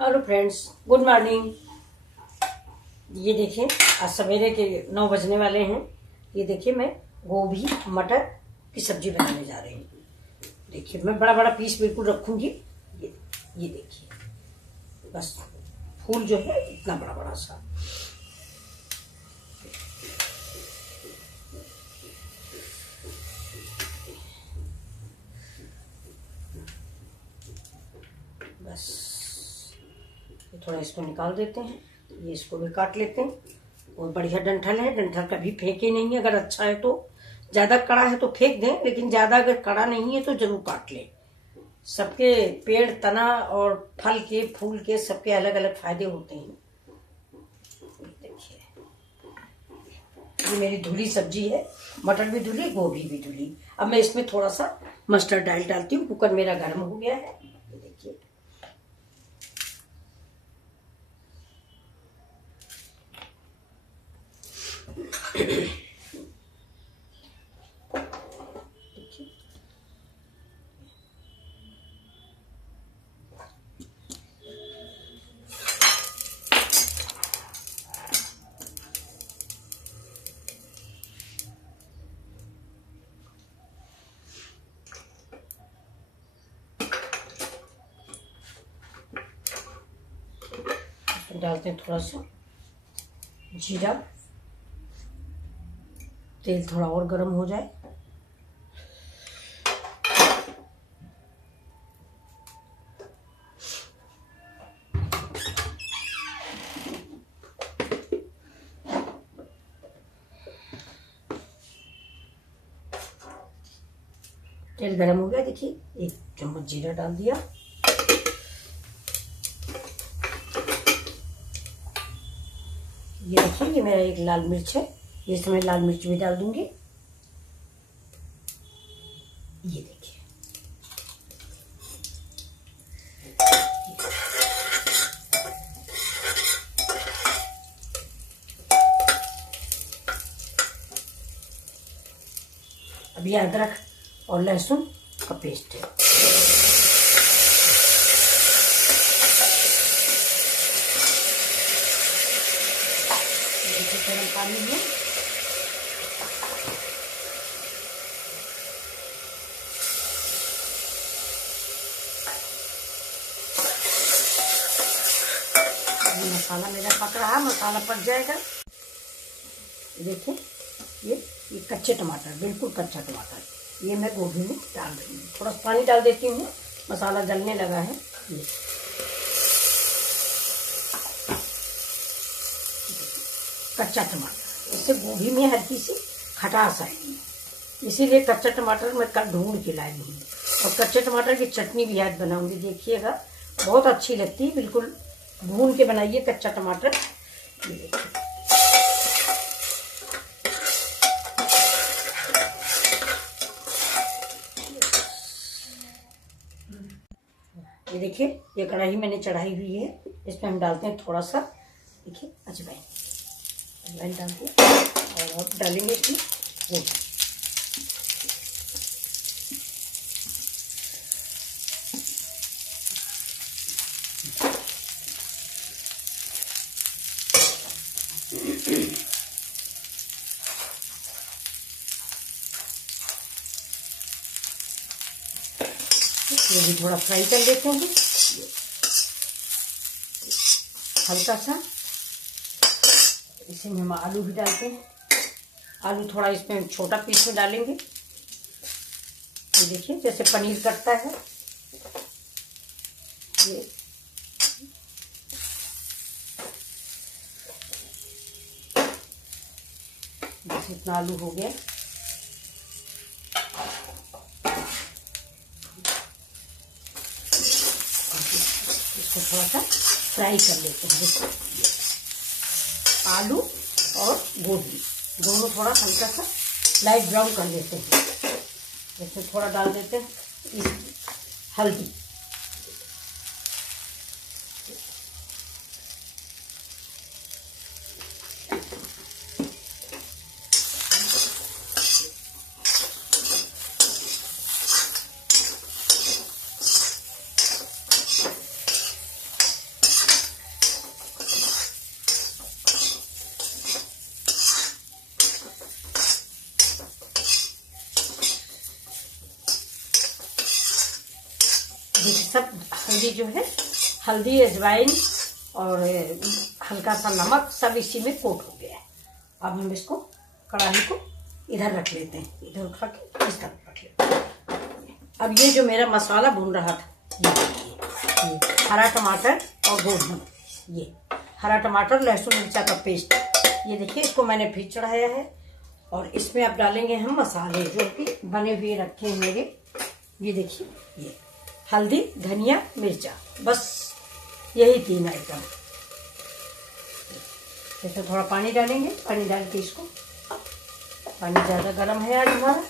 Hello friends, good morning. ये देखिए, आज सवेरे के 9 बजने वाले हैं। ये देखिए, मैं गोभी मटर की सब्जी बनाने जा रही हूँ। देखिए, मैं बड़ा बड़ा पीस बिल्कुल रखूंगी। ये देखिए, बस फूल जो है इतना बड़ा बड़ा सा। बस ये थोड़ा इसको निकाल देते हैं। ये इसको भी काट लेते हैं। और बढ़िया डंठल है, डंठल कभी फेंके नहीं है। अगर अच्छा है तो, ज्यादा कड़ा है तो फेंक दें, लेकिन ज्यादा अगर कड़ा नहीं है तो जरूर काट लें। सबके पेड़, तना और फल के, फूल के, सबके अलग अलग फायदे होते हैं। देखिए, ये मेरी धुली सब्जी है। मटर भी धुली, गोभी भी धुली। अब मैं इसमें थोड़ा सा मस्टर्ड ऑयल डालती हूँ। कुकर मेरा गर्म हो गया है। देखिए, डालते हैं थोड़ा सा जीरा। तेल थोड़ा और गर्म हो जाए। तेल गर्म हो गया। देखिए, 1 चम्मच जीरा डाल दिया। ये देखिए, ये मेरा एक लाल मिर्च है। इसमें मैं लाल मिर्च भी डाल दूंगी। ये देखिए, अब ये अदरक और लहसुन का पेस्ट है। गर्म पानी में मसाला मेरा पक रहा है। मसाला पक जाएगा। देखिए, ये कच्चे टमाटर, बिल्कुल कच्चा टमाटर, ये मैं गोभी में डाल रही हूँ। थोड़ा पानी डाल देती हूँ, मसाला जलने लगा है। ये कच्चा टमाटर, इससे गोभी में हल्की सी खटास आएगी, इसीलिए कच्चा टमाटर मैं कल ढूंढ के लाई हूँ। और कच्चे टमाटर की चटनी भी आज बनाऊंगी। देखिएगा, बहुत अच्छी लगती है। बिल्कुल भून के बनाइए कच्चा टमाटर। ये देखिए, ये कढ़ाई मैंने चढ़ाई हुई है। इसमें हम डालते हैं थोड़ा सा, देखिए, अजवाइन। अजवाइन डालते हैं और डालेंगे इसमें गोभी। ये भी थोड़ा फ्राई कर लेते हैं हल्का सा। इसमें हम आलू भी डालते हैं। आलू थोड़ा इसमें छोटा पीस में डालेंगे। ये देखिए, जैसे पनीर कटता है, ये बस इतना आलू हो गया। इसको थोड़ा सा फ्राई कर लेते हैं। आलू और गोभी दोनों थोड़ा हल्का सा लाइट ब्राउन कर लेते हैं। इसमें थोड़ा डाल देते हैं हल्दी। सब हल्दी जो है, हल्दी, अजवाइन और हल्का सा नमक सब इसी में कोट हो गया है। अब हम इसको कढ़ाई को इधर रख लेते हैं, इधर उठा के इस तरफ रख लेते हैं। अब ये जो मेरा मसाला भून रहा था, ये हरा टमाटर और गोभी, ये हरा टमाटर, लहसुन मिर्चा का पेस्ट, ये देखिए इसको मैंने फिर चढ़ाया है। और इसमें अब डालेंगे हम मसाले जो कि बने हुए रखे हैं मेरे। ये देखिए, ये हल्दी, धनिया, मिर्चा, बस यही 3 आइटम। इसमें थोड़ा पानी डालेंगे, पानी डाल के इसको, पानी ज़्यादा गर्म है आज हमारा,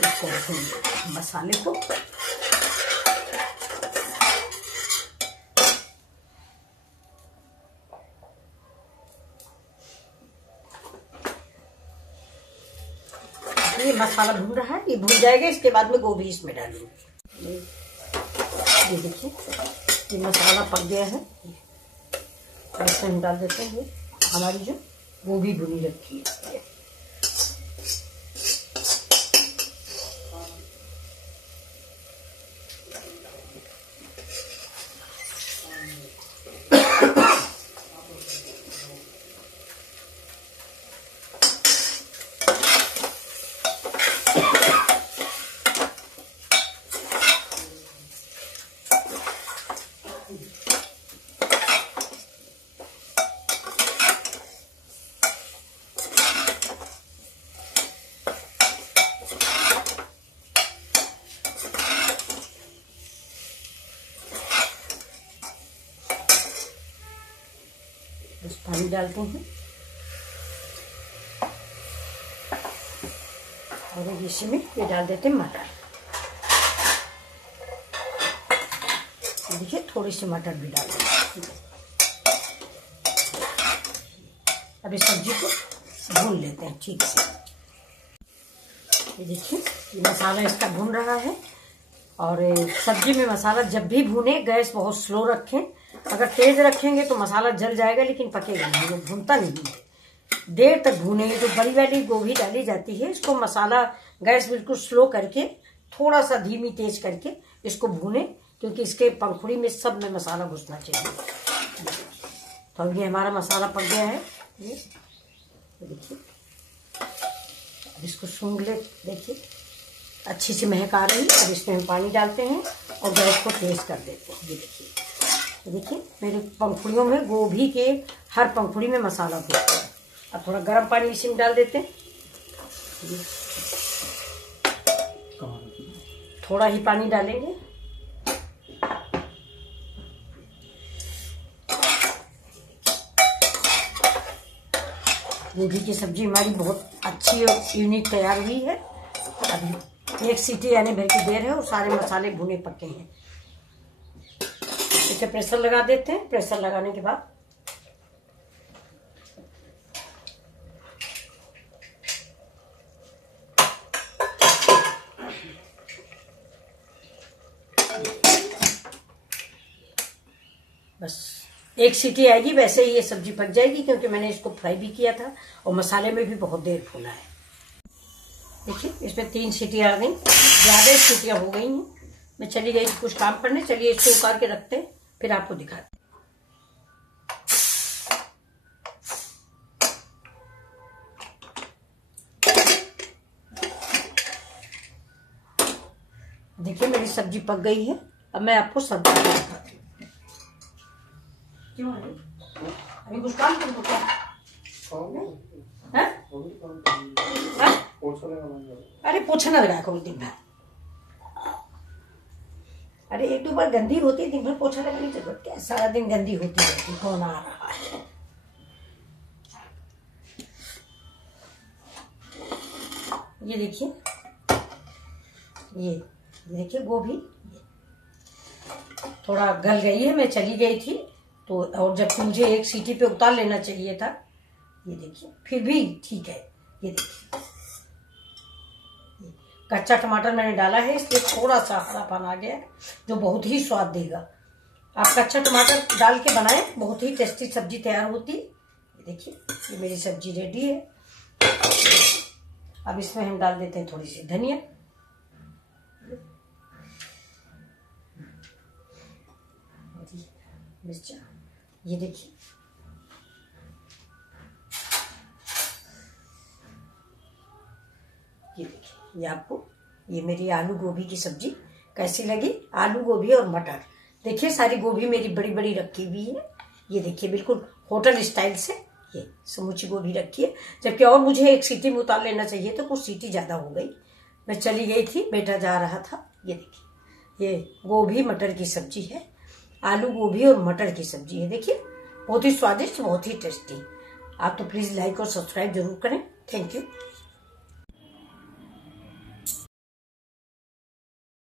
इसको भून मसाले को। ये मसाला भून रहा है, ये भून जाएगा, इसके बाद में गोभी इसमें डालेंगे। ये देखिए, ये मसाला पक गया है, इसमें हम डाल देते हैं हमारी जो गोभी भुनी रखी है। बस पानी डालते हैं और इसमें ये डाल देते हैं मटर। देखिए, थोड़ी सी मटर भी डाल देंगे। अब इस सब्जी को भून लेते हैं ठीक से। ये देखिए, ये मसाला इसका भून रहा है। और सब्जी में मसाला जब भी भूने, गैस बहुत स्लो रखें। अगर तेज रखेंगे तो मसाला जल जाएगा, लेकिन पकेगा नहीं, वो भूनता नहीं है। देर तक भूने। जो बड़ी वाली गोभी डाली जाती है, इसको मसाला गैस बिल्कुल स्लो करके, थोड़ा सा धीमी तेज करके इसको भूने, क्योंकि इसके पंखुड़ी में सब में मसाला घुसना चाहिए। तो अब ये हमारा मसाला पक गया है। ये देखिए, अब इसको सूंघ ले, देखिए अच्छी सी महक आ रही है। अब इसमें हम पानी डालते हैं और गैस को तेज कर देते हैं। ये देखिए, मेरे पंखुड़ियों में, गोभी के हर पंखुड़ी में मसाला घुस गया। अब थोड़ा गर्म पानी इसी में डाल देते हैं, थोड़ा ही पानी डालेंगे। गोभी की सब्जी हमारी बहुत अच्छी और यूनिक तैयार हुई है। अभी 1 सीटी आने भर की देर है और सारे मसाले भुने पके हैं। इसे प्रेशर लगा देते हैं। प्रेशर लगाने के बाद बस 1 सीटी आएगी, वैसे ही ये सब्जी पक जाएगी, क्योंकि मैंने इसको फ्राई भी किया था और मसाले में भी बहुत देर भूना है। देखिए, इसमें 3 सीटी आ गई, ज़्यादा सीटियाँ हो गई हैं। मैं चली गई कुछ काम करने। चलिए इसको उतार के रखते हैं, फिर आपको दिखाते हैं। देखिए, मेरी सब्जी पक गई है। अब मैं आपको सब्जी दिखाती हूँ। क्यों है? अभी कुछ काम तुमको क्या? अरे पोछा ना लगा करो दिन भर। अरे 1-2 बार गंदी होती है, दिन भर पोछा लगाने की जरूरत क्या? सारा दिन गंदी होती रहती। कौन आ रहा है? ये देखिए, ये देखिए गोभी थोड़ा गल गई है। मैं चली गई थी तो, और जबकि मुझे 1 सीटी पे उतार लेना चाहिए था। ये देखिए, फिर भी ठीक है। ये देखिए, कच्चा टमाटर मैंने डाला है, इसलिए थोड़ा सा हरापन आ गया है, जो बहुत ही स्वाद देगा। आप कच्चा टमाटर डाल के बनाएं, बहुत ही टेस्टी सब्जी तैयार होती है। ये देखिए, ये मेरी सब्जी रेडी है। अब इसमें हम डाल देते हैं थोड़ी सी धनिया, मिर्चा, ये देखिए, ये देखिए, ये आपको ये मेरी आलू गोभी की सब्जी कैसी लगी। आलू गोभी और मटर, देखिए सारी गोभी मेरी बड़ी बड़ी रखी हुई है। ये देखिए बिल्कुल होटल स्टाइल से ये समूची गोभी रखी है। जबकि और मुझे एक सीटी में उतार लेना चाहिए तो कुछ सीटी ज्यादा हो गई, मैं चली गई थी, बेटा जा रहा था। ये देखिए, ये गोभी मटर की सब्जी है, आलू गोभी और मटर की सब्जी है। देखिए बहुत ही स्वादिष्ट, बहुत ही टेस्टी। आप तो प्लीज लाइक और सब्सक्राइब जरूर करें। Thank you.